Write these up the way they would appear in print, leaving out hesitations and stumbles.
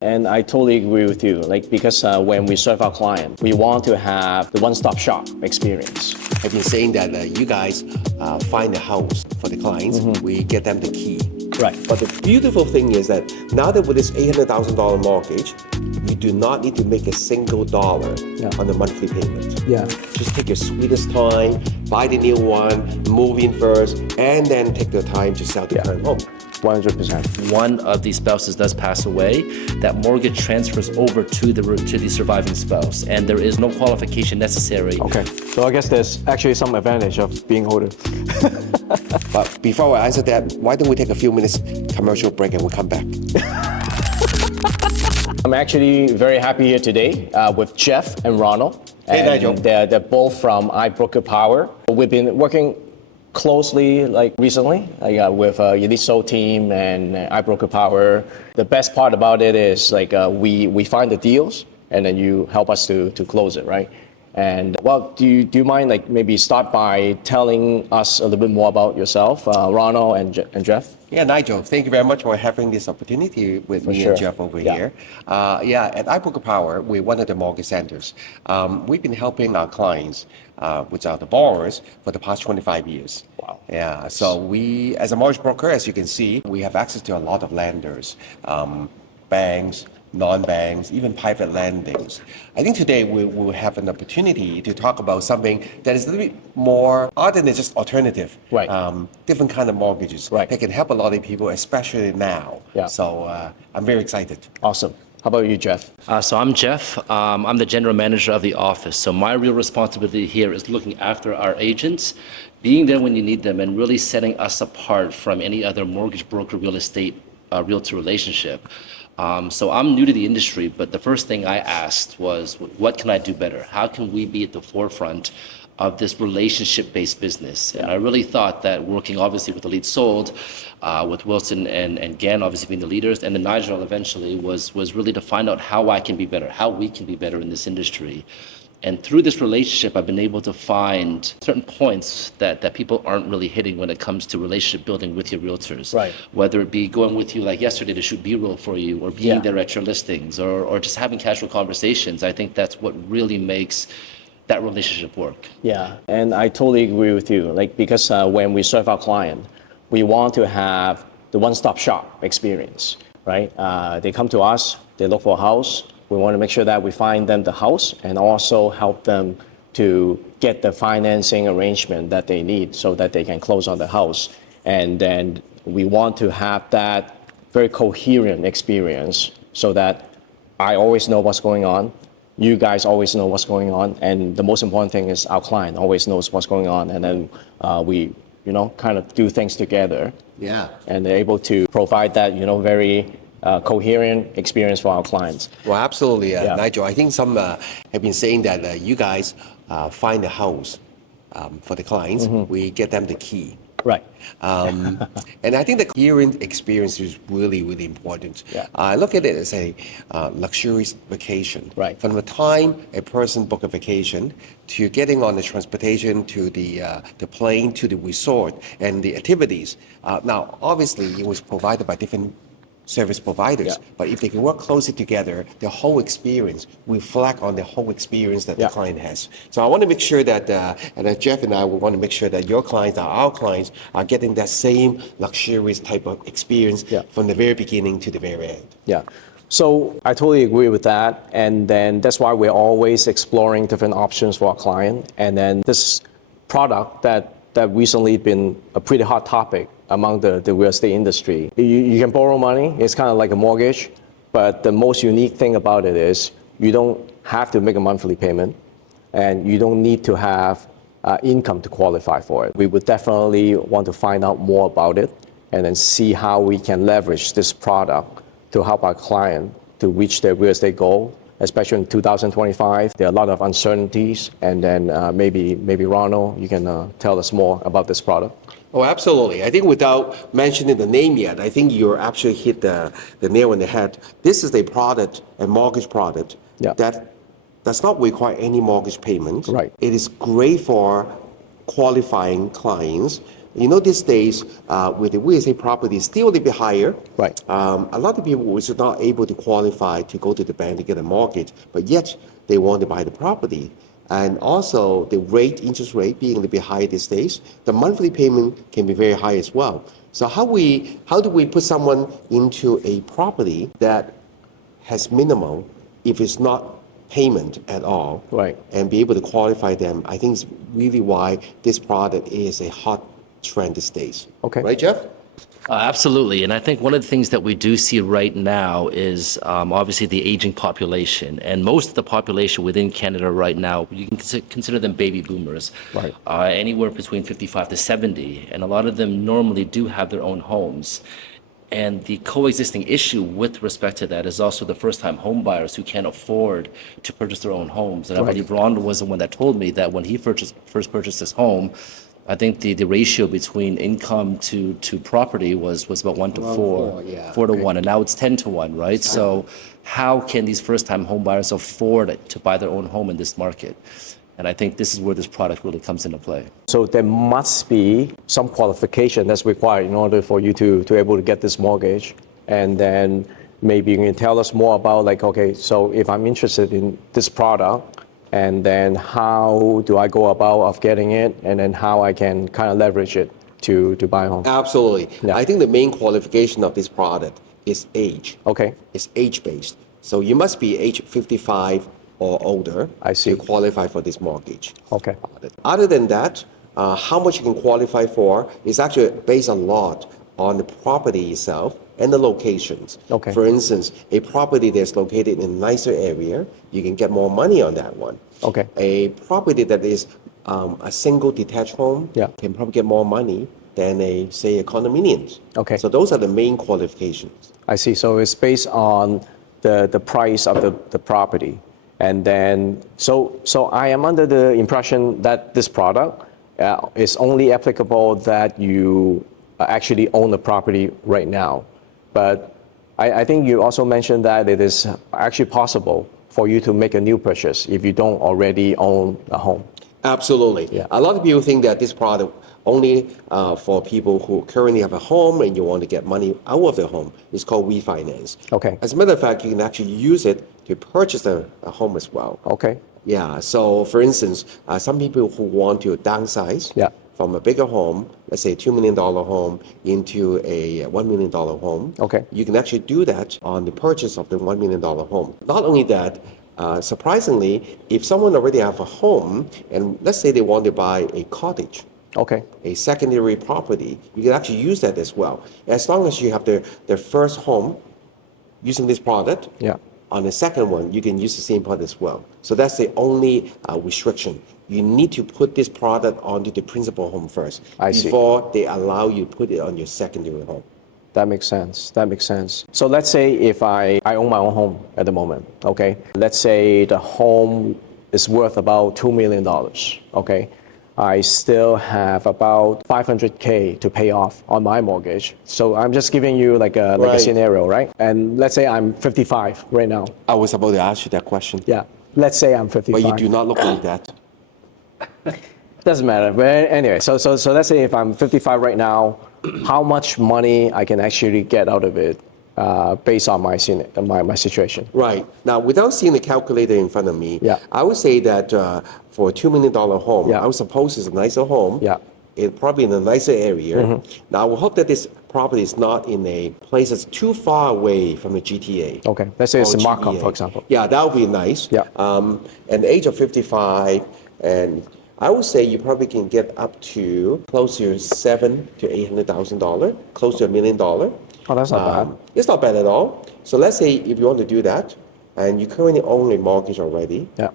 And I totally agree with you, because when we serve our client, we want to have the one-stop shop experience. I've been saying that you guys find a house for the clients, we get them the key. Right. But the beautiful thing is that now that with this $800,000 mortgage, you do not need to make a single dollar on the monthly payment. Yeah. Just take your sweetest time, buy the new one, move in first, and then take the time to sell the current home. 100%. One of the spouses does pass away, that mortgage transfers over to the surviving spouse, and there is no qualification necessary. Okay, so I guess there's actually some advantage of being older. But before I answer that, why don't we take a few minutes commercial break and we'll come back. I'm actually very happy here today with Jeff and Ronald. Hey, Nigel. They're both from iBrokerPower. We've been working closely recently with Yeliso team and iBrokerPower. The best part about it is we find the deals and then you help us to close it, right? And well, do you mind maybe start by telling us a little bit more about yourself, Ronald and Jeff? Yeah, Nigel, thank you very much for having this opportunity with me and Jeff over here. At iBrokerPower, we're one of the mortgage centers. We've been helping our clients, which are the borrowers, for the past 25 years. Wow. Yeah, so we, as a mortgage broker, as you can see, we have access to a lot of lenders, banks, non-banks, even private lendings. I think today we will have an opportunity to talk about something that is a little bit more other than just alternative, right? Different kind of mortgages that can help a lot of people, especially now. Yeah. So I'm very excited. Awesome. How about you, Jeff? So I'm Jeff. I'm the general manager of the office. So my real responsibility here is looking after our agents, being there when you need them, and really setting us apart from any other mortgage broker, real estate, realtor relationship. So I'm new to the industry, but the first thing I asked was, what can I do better? How can we be at the forefront of this relationship-based business? And I really thought that working obviously with the lead sold, with Wilson and Gann obviously being the leaders, and then Nigel eventually was really to find out how I can be better, how we can be better in this industry. And through this relationship, I've been able to find certain points that people aren't really hitting when it comes to relationship building with your realtors. Right. Whether it be going with you like yesterday to shoot B-roll for you, or being there at your listings, or just having casual conversations. I think that's what really makes that relationship work. Yeah, and I totally agree with you. Because when we serve our client, we want to have the one-stop shop experience, right? They come to us, they look for a house. We want to make sure that we find them the house and also help them to get the financing arrangement that they need so that they can close on the house. And then we want to have that very coherent experience so that I always know what's going on. You guys always know what's going on. And the most important thing is our client always knows what's going on. And then we, kind of do things together. Yeah. And they're able to provide that, very coherent experience for our clients. Well, absolutely, Nigel. I think some have been saying that you guys find a house for the clients. We get them the key. Right. And I think the coherent experience is really, really important. Yeah. I look at it as a luxurious vacation. Right. From the time a person book a vacation to getting on the transportation to the plane to the resort and the activities. Now, obviously, it was provided by different service providers, but if they can work closely together, the whole experience reflect on the whole experience that the client has. So I want to make sure that, and Jeff and I will want to make sure that your clients, our clients, are getting that same luxurious type of experience from the very beginning to the very end. Yeah. So I totally agree with that. And then that's why we're always exploring different options for our client. And then this product that recently been a pretty hot topic among the real estate industry. You can borrow money, it's kind of like a mortgage, but the most unique thing about it is you don't have to make a monthly payment and you don't need to have income to qualify for it. We would definitely want to find out more about it and then see how we can leverage this product to help our client to reach their real estate goal, especially in 2025. There are a lot of uncertainties, and then maybe Ronald, you can tell us more about this product. Oh, absolutely. I think without mentioning the name yet, I think you're actually hit the nail on the head. This is a product, a mortgage product, that does not require any mortgage payment. Right. It is great for qualifying clients These days, with the real estate property still a little bit higher, Right. a lot of people was not able to qualify to go to the bank to get a mortgage, but yet they want to buy the property. And also the interest rate being a little bit higher these days, the monthly payment can be very high as well. So how do we put someone into a property that has minimal, if it's not payment at all, Right. and be able to qualify them? I think it's really why this product is a hot trend these days. Okay. Right, Jeff? Absolutely. And I think one of the things that we do see right now is obviously the aging population. And most of the population within Canada right now, you can consider them baby boomers, Right. Anywhere between 55 to 70. And a lot of them normally do have their own homes. And the coexisting issue with respect to that is also the first-time home buyers who can't afford to purchase their own homes. And I Right. believe Ron was the one that told me that when he first purchased his home, I think the ratio between income to property was about 1 to 4, yeah. 4 to 1, and now it's 10 to 1, right? So how can these first-time home buyers afford to buy their own home in this market? And I think this is where this product really comes into play. So there must be some qualification that's required in order for you to able to get this mortgage. And then maybe you can tell us more about like, okay, so if I'm interested in this product, and then how do I go about of getting it, and then how I can kind of leverage it to buy a home. Absolutely. Yeah. I think the main qualification of this product is age. Okay. It's age-based. So you must be age 55 or older I see. to qualify for this mortgage. Okay. Other than that, how much you can qualify for is actually based a lot on the property itself and the locations. Okay. For instance, a property that's located in a nicer area, you can get more money on that one. Okay. A property that is a single detached home Yeah. can probably get more money than a condominium. Okay. So those are the main qualifications. I see. So it's based on the price of the property. And then, so I am under the impression that this product is only applicable that you actually own the property right now. But I think you also mentioned that it is actually possible for you to make a new purchase if you don't already own a home. Absolutely. Yeah. A lot of people think that this product only for people who currently have a home and you want to get money out of their home. It's called refinance. Okay. As a matter of fact, you can actually use it to purchase a home as well. Okay. Yeah. So, for instance, some people who want to downsize Yeah. from a bigger home, let's say $2 million home, into a $1 million home. Okay. You can actually do that on the purchase of the $1 million home. Not only that, surprisingly, if someone already have a home and let's say they want to buy a cottage, Okay. a secondary property, you can actually use that as well. As long as you have their first home using this product, Yeah. on the second one, you can use the same product as well. So that's the only restriction. You need to put this product onto the principal home first I see. before they allow you to put it on your secondary home. That makes sense. That makes sense. So let's say if I own my own home at the moment, okay? Let's say the home is worth about $2 million, okay? I still have about $500K to pay off on my mortgage. So I'm just giving you like a Right. scenario, right? And let's say I'm 55 right now. I was about to ask you that question. Yeah. Let's say I'm 55. But you do not look like that. Doesn't matter. But anyway, so let's say if I'm 55 right now, how much money I can actually get out of it based on my situation. Right. Now, without seeing the calculator in front of me, Yeah. I would say that for a $2 million home, Yeah. I would suppose it's a nicer home. Yeah. It probably in a nicer area. Now, I would hope that this property is not in a place that's too far away from the GTA. Okay. Let's say it's or in Markham, GVA. for example. Yeah, that would be nice. Yeah. And the age of 55, and I would say you probably can get up to close to $700,000 to $800,000, close to $1 million. Oh, that's not bad. It's not bad at all. So let's say if you want to do that, and you currently own a mortgage already, Yeah.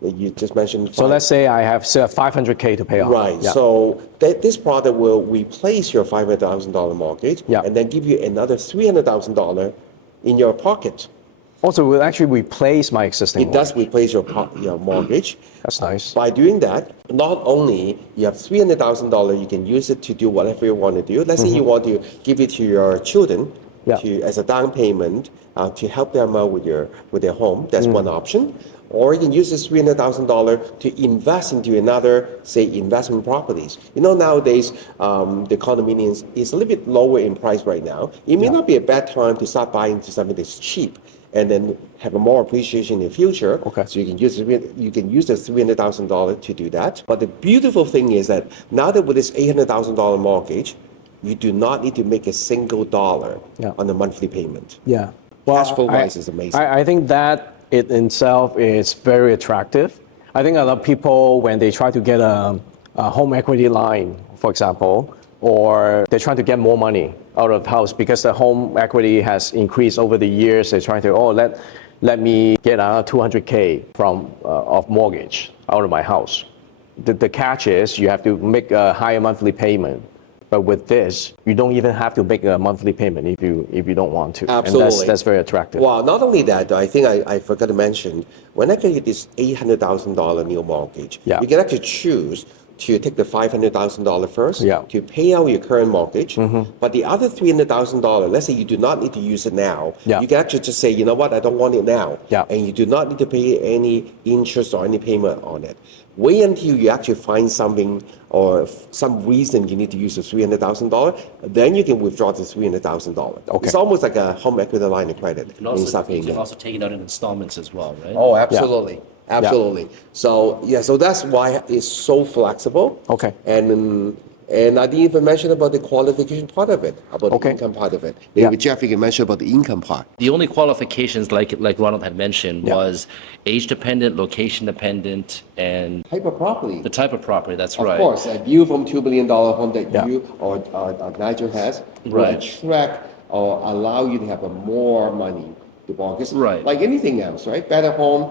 you just mentioned. So let's say I have still $500K to pay off. Right. Yeah. So this product will replace your $500,000 mortgage, Yeah. and then give you another $300,000 in your pocket. Also, it will actually replace my existing It does replace your mortgage. That's nice. By doing that, not only you have $300,000, you can use it to do whatever you want to do. Let's say you want to give it to your children Yeah. as a down payment to help them out with their home. That's one option. Or you can use this $300,000 to invest into another, say, investment properties. Nowadays, the condominiums is a little bit lower in price right now. It may not be a bad time to start buying into something that's cheap and then have a more appreciation in the future. Okay. So you can use the $300,000 to do that. But the beautiful thing is that now that with this $800,000 mortgage, you do not need to make a single dollar on the monthly payment. Yeah. Cash flow wise is amazing. I think that it itself is very attractive. I think a lot of people, when they try to get a home equity line, for example, or they're trying to get more money out of the house because the home equity has increased over the years, they're trying to, let me get another 200K from of mortgage out of my house. The catch is you have to make a higher monthly payment. But with this, you don't even have to make a monthly payment if you don't want to. Absolutely. And that's very attractive. Well, not only that, I think I forgot to mention, when I get this $800,000 new mortgage, Yeah. you can actually choose to take the $500,000 first to pay out your current mortgage. But the other $300,000, let's say you do not need to use it now, you can actually just say, you know what, I don't want it now. And you do not need to pay any interest or any payment on it. Wait until you actually find something or some reason you need to use the $300,000, then you can withdraw the $300,000. Okay. It's almost like a home equity line of credit. And also, you can also take it out in installments as well, right? Oh, absolutely. Absolutely. So that's why it's so flexible. Okay. And I didn't even mention about the qualification part of it, about the income part of it. Maybe Jeff, you can mention about the income part. The only qualifications, like Ronald had mentioned, was age dependent, location dependent, and Type of property. the type of property. That's right. Of course, a view from $2 million home that you or Nigel has will attract or allow you to have more money to mortgage. Right. Like anything else, right? Better home.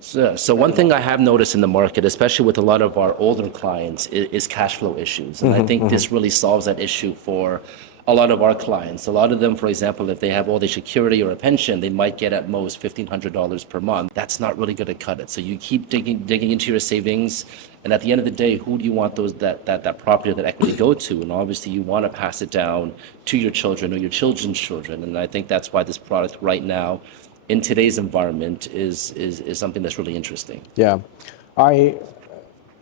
So one thing I have noticed in the market, especially with a lot of our older clients, is cash flow issues. And I think this really solves that issue for a lot of our clients. A lot of them, for example, if they have all their security or a pension, they might get at most $1,500 per month. That's not really going to cut it. So you keep digging into your savings. And at the end of the day, who do you want that property or that equity go to? And obviously you want to pass it down to your children or your children's children. And I think that's why this product right now, in today's environment, is something that's really interesting. Yeah.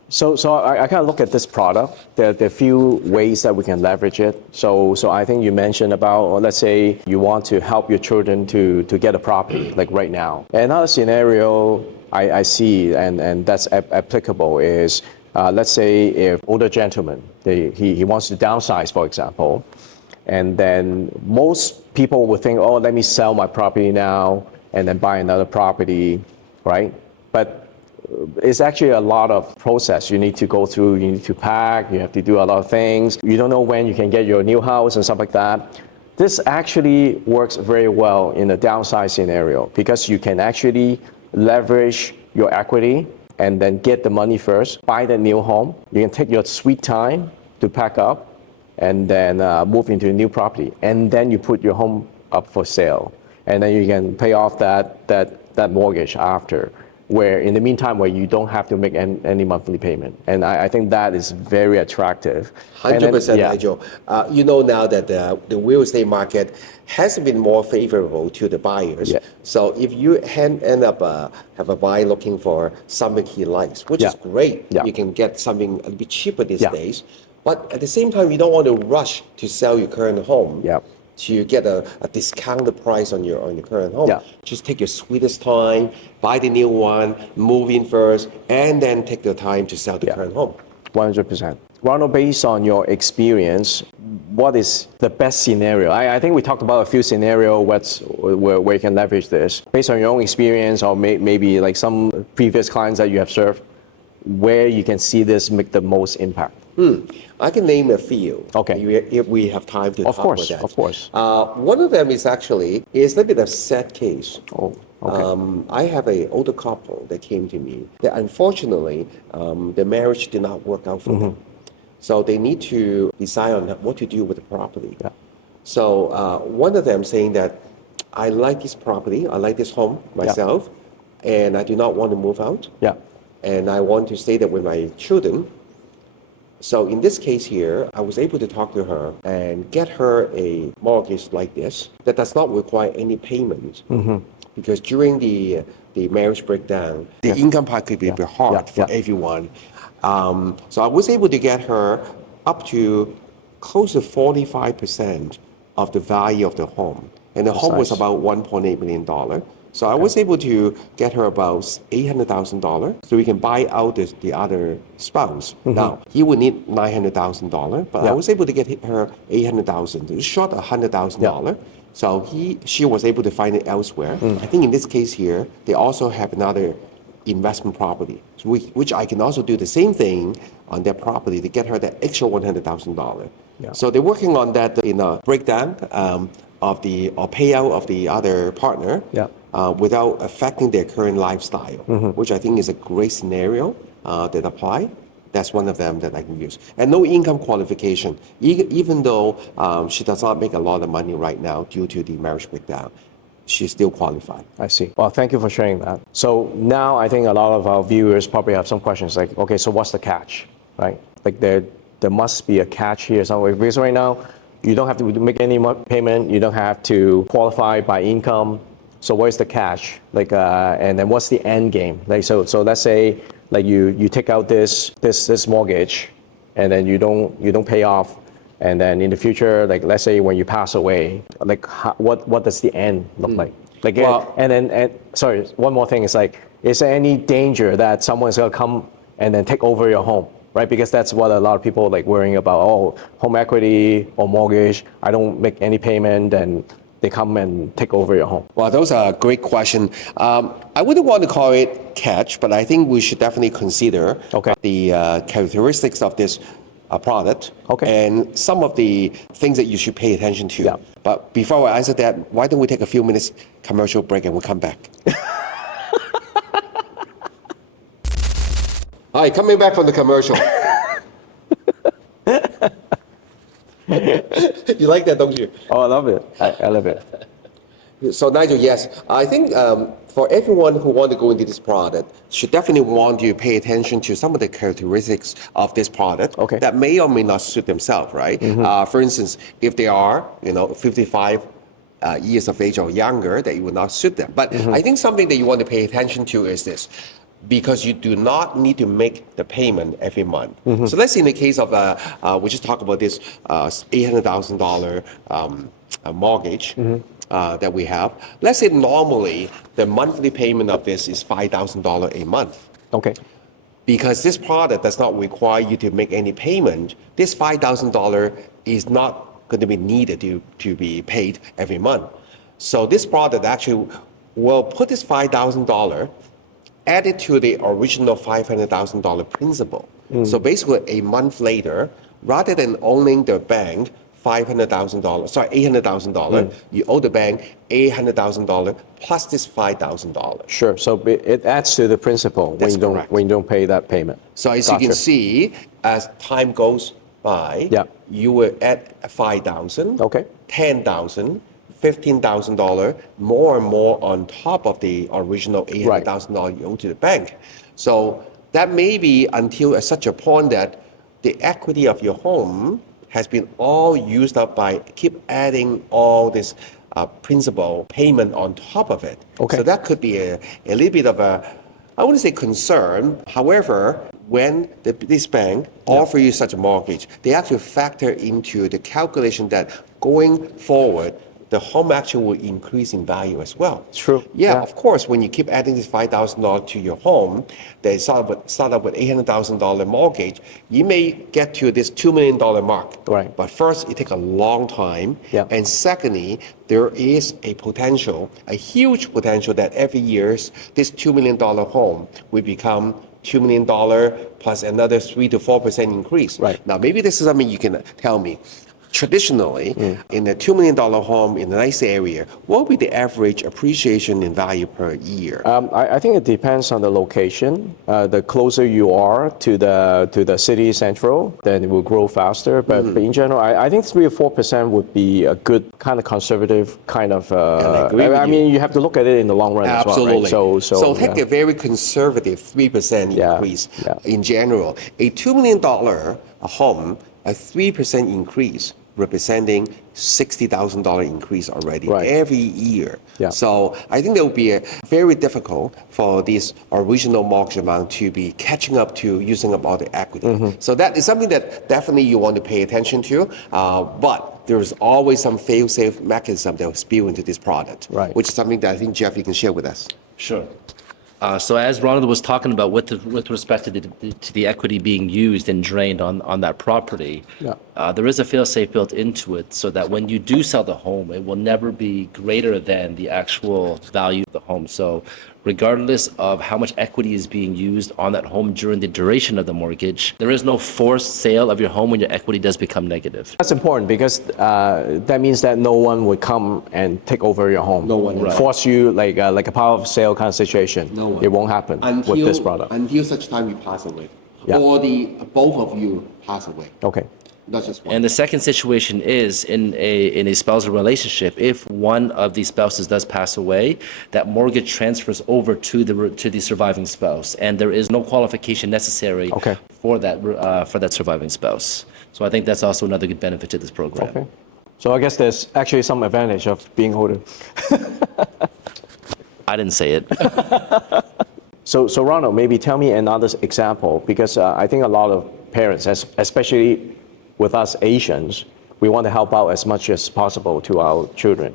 So I kind of look at this product. There are a few ways that we can leverage it. So I think you mentioned about, or let's say you want to help your children to get a property, like right now. Another scenario I see, and that's applicable, is let's say if older gentleman, he wants to downsize, for example, and then most people would think, oh, let me sell my property now and then buy another property, right? But it's actually a lot of process you need to go through. You need to pack, you have to do a lot of things. You don't know when you can get your new house and stuff like that. This actually works very well in a downside scenario because you can actually leverage your equity and then get the money first, buy the new home. You can take your sweet time to pack up and then move into a new property. And then you put your home up for sale. And then you can pay off that mortgage after, where in the meantime, where you don't have to make any monthly payment. And I think that is very attractive. 100%, Nigel. You know now that the real estate market has been more favorable to the buyers. Yeah. So if you end up have a buyer looking for something he likes, which is great, you can get something a little bit cheaper these days. But at the same time, you don't want to rush to sell your current home. To get a discounted price on your current home. Just take your sweetest time, buy the new one, move in first, and then take the time to sell the current home. 100%. Ronald, based on your experience, what is the best scenario? I think we talked about a few scenarios where you can leverage this. Based on your own experience or maybe like some previous clients that you have served, where you can see this make the most impact. I can name a few. Okay. If we have time to talk about that. Of course. One of them is actually a little bit of sad case. Oh, okay. I have an older couple that came to me that unfortunately the marriage did not work out for them. So they need to decide on what to do with the property. So one of them saying that I like this property, I like this home myself, and I do not want to move out. And I want to stay there with my children. So in this case here, I was able to talk to her and get her a mortgage like this that does not require any payment. Because during the marriage breakdown, the income part could be a bit hard for everyone. So I was able to get her up to close to 45% of the value of the home. And the home was about $1.8 million. So I was able to get her about $800,000 so we can buy out the other spouse. Now, he would need $900,000, but I was able to get her $800,000, it's short $100,000. So she was able to find it elsewhere. I think in this case here, they also have another investment property, which I can also do the same thing on their property to get her that extra $100,000. So they're working on that in a breakdown of the or payout of the other partner without affecting their current lifestyle, which I think is a great scenario that apply. That's one of them that I can use. And no income qualification, even though she does not make a lot of money right now due to the marriage breakdown. She's still qualified. I see. Well, thank you for sharing that. So now I think a lot of our viewers probably have some questions like, okay, so what's the catch, right? Like there must be a catch here somewhere, because right now you don't have to make any payment, you don't have to qualify by income. So where's the catch? Like, and then what's the end game? Like, so let's say like you take out this mortgage, and then you don't pay off. And then in the future, like let's say when you pass away, like what does the end look like? Like, sorry, one more thing is like, is there any danger that someone's gonna come and then take over your home, right? Because that's what a lot of people like worrying about. Oh, home equity or mortgage, I don't make any payment, and they come and take over your home. Well, those are a great question. I wouldn't want to call it catch, but I think we should definitely consider the characteristics of this product and some of the things that you should pay attention to. But before I answer that, why don't we take a few minutes commercial break and we'll come back. Hi, coming back from the commercial. You like that, don't you? Oh, I love it. I love it. So Nigel, yes, I think for everyone who want to go into this product, should definitely want to pay attention to some of the characteristics of this product that may or may not suit themselves, right? For instance, if they are, 55 years of age or younger, that it will not suit them. But I think something that you want to pay attention to is this, because you do not need to make the payment every month. So let's say in the case of, we just talked about this $800,000 mortgage that we have. Let's say normally the monthly payment of this is $5,000 a month. Okay. Because this product does not require you to make any payment, this $5,000 is not going to be needed to be paid every month. So this product actually will put this $5,000 added to the original $500,000 principal. So basically a month later, rather than owing the bank $800,000, you owe the bank $800,000 plus this $5,000. Sure. So it adds to the principal when you don't pay that payment. So as you can see, as time goes by, you will add $5,000, $10,000, $15,000 more and more on top of the original $800,000 you owe to the bank. So that may be until at such a point that the equity of your home has been all used up by keep adding all this principal payment on top of it. So that could be a little bit of a, I wouldn't say concern. However, when this bank offer you such a mortgage, they actually factor into the calculation that going forward, the home actually will increase in value as well. True. Yeah, of course, when you keep adding this $5,000 to your home, they start up with $800,000 mortgage, you may get to this $2 million mark. Right. But first, it takes a long time. And secondly, there is a potential, a huge potential that every year, this $2 million home will become $2 million plus another 3 to 4% increase. Right. Now, maybe this is something you can tell me. traditionally, in a $2 million home in a nice area, what would be the average appreciation in value per year? I think it depends on the location. The closer you are to the city central, then it will grow faster. But in general, I think 3 or 4% would be a good kind of conservative kind of. I agree with I you. mean, you have to look at it in the long run Absolutely. as well, right? So take yeah. a very conservative 3% Yeah, increase yeah. in general. A $2 million home, a 3% increase representing $60,000 increase already Right. every year. Yeah. So I think that would be very difficult for this original mortgage amount to be catching up to using up all the equity. So that is something that definitely you want to pay attention to. But there's always some fail-safe mechanism that will spill into this product, Right. which is something that I think, Jeff, you can share with us. Sure. So as Ronald was talking about with respect to the equity being used and drained on that property, Yeah. there is a fail-safe built into it so that when you do sell the home, it will never be greater than the actual value of the home. So regardless of how much equity is being used on that home during the duration of the mortgage, there is no forced sale of your home when your equity does become negative. That's important because that means that no one would come and take over your home. No one. Right. Force you like a power of sale kind of situation. No one. It won't happen with this product. Until such time you pass away. Yeah. Or both of you pass away. Okay. Not just one. And the second situation is in a spousal relationship. If one of the spouses does pass away, that mortgage transfers over to the surviving spouse, and there is no qualification necessary Okay. for that surviving spouse. So I think that's also another good benefit to this program. Okay. So I guess there's actually some advantage of being older. I didn't say it. So Ronald, maybe tell me another example because I think a lot of parents, especially with us Asians, we want to help out as much as possible to our children.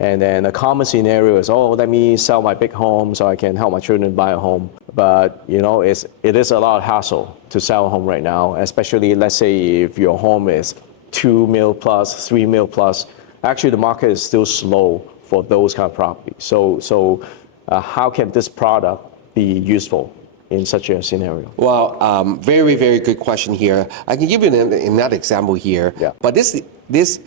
And then a common scenario is, oh, let me sell my big home so I can help my children buy a home. But it is a lot of hassle to sell a home right now, especially let's say if your home is 2 mil plus, 3 mil plus. Actually, the market is still slow for those kind of properties. So how can this product be useful in such a scenario? Well, very, very good question here. I can give you another example here. Yeah. But this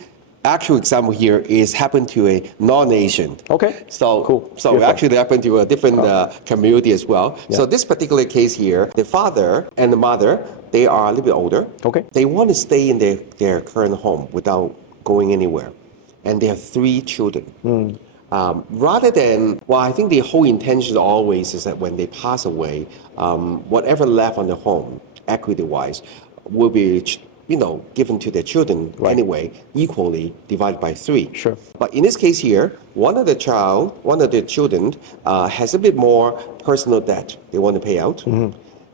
actual example here is happened to a non-Asian. Okay. So Cool. So Beautiful. actually happened to a different community as well. Yeah. So this particular case here, the father and the mother, they are a little bit older. Okay. They want to stay in their current home without going anywhere. And they have 3 children. Rather than, well, I think the whole intention always is that when they pass away, whatever left on the home, equity-wise, will be, given to their children anyway, equally divided by 3. Sure. But in this case here, one of the children has a bit more personal debt they want to pay out.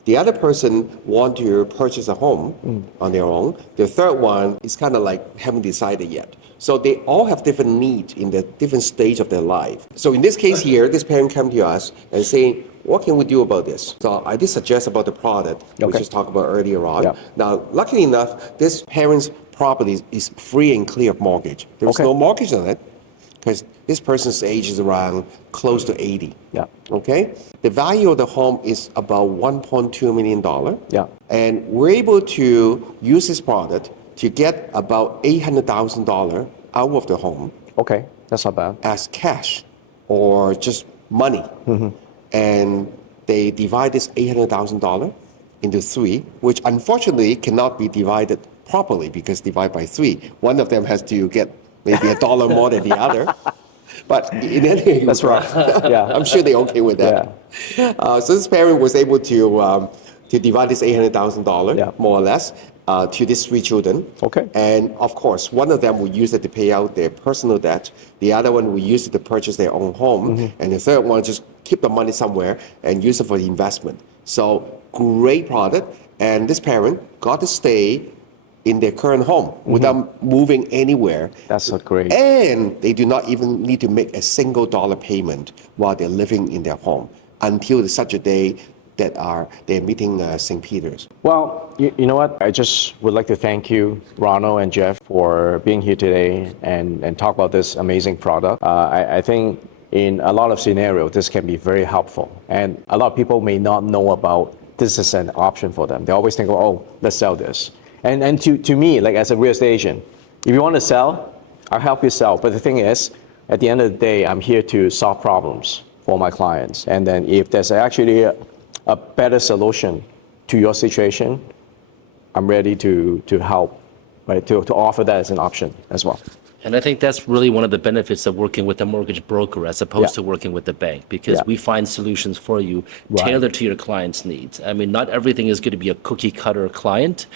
The other person want to purchase a home on their own. The third one is kind of like haven't decided yet. So they all have different needs in the different stage of their life. So in this case here, this parent come to us and saying, what can we do about this? So I did suggest about the product we Okay. just talked about earlier on. Yeah. Now, luckily enough, this parent's property is free and clear of mortgage. There's Okay. no mortgage on it because this person's age is around close to 80. Yeah. Okay? The value of the home is about $1.2 million. Yeah. And we're able to use this product to get about $800,000 out of the home Okay. That's not bad. as cash or just money. And they divide this $800,000 into 3, which unfortunately cannot be divided properly because divided by 3. One of them has to get maybe $1 more than the other. But in any case, That's right. Yeah. I'm sure they're okay with that. So this parent was able to divide this $800,000 Yeah. more or less to these 3 children. Okay. And of course, one of them will use it to pay out their personal debt. The other one will use it to purchase their own home. And the third one just keep the money somewhere and use it for the investment. So great product. And this parent got to stay in their current home without moving anywhere. That's a great. And they do not even need to make a single dollar payment while they're living in their home until such a day that they're meeting St. Peter's. Well, you know what? I just would like to thank you, Ronald and Jeff, for being here today and talk about this amazing product. I think in a lot of scenarios, this can be very helpful. And a lot of people may not know about this is an option for them. They always think, oh, let's sell this. And to me, like as a real estate agent, If you want to sell, I'll help you sell. But the thing is, at the end of the day, I'm here to solve problems for my clients. And then if there's actually a better solution to your situation, I'm ready to help, right? To offer that as an option as well. And I think that's really one of the benefits of working with a mortgage broker as opposed to working with the bank, because we find solutions for you tailored to your client's needs. I mean, not everything is going to be a cookie cutter client.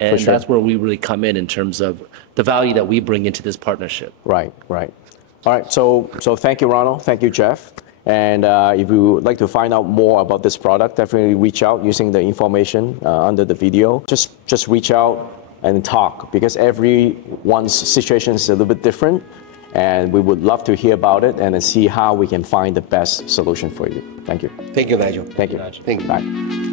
And that's where we really come in terms of the value that we bring into this partnership. Right. All right, so thank you, Ronald. Thank you, Jeff. And if you would like to find out more about this product, definitely reach out using the information under the video. Just reach out and talk, because everyone's situation is a little bit different, and we would love to hear about it and then see how we can find the best solution for you. Thank you. Thank you, Nigel. Thank you. Thank you. Bye.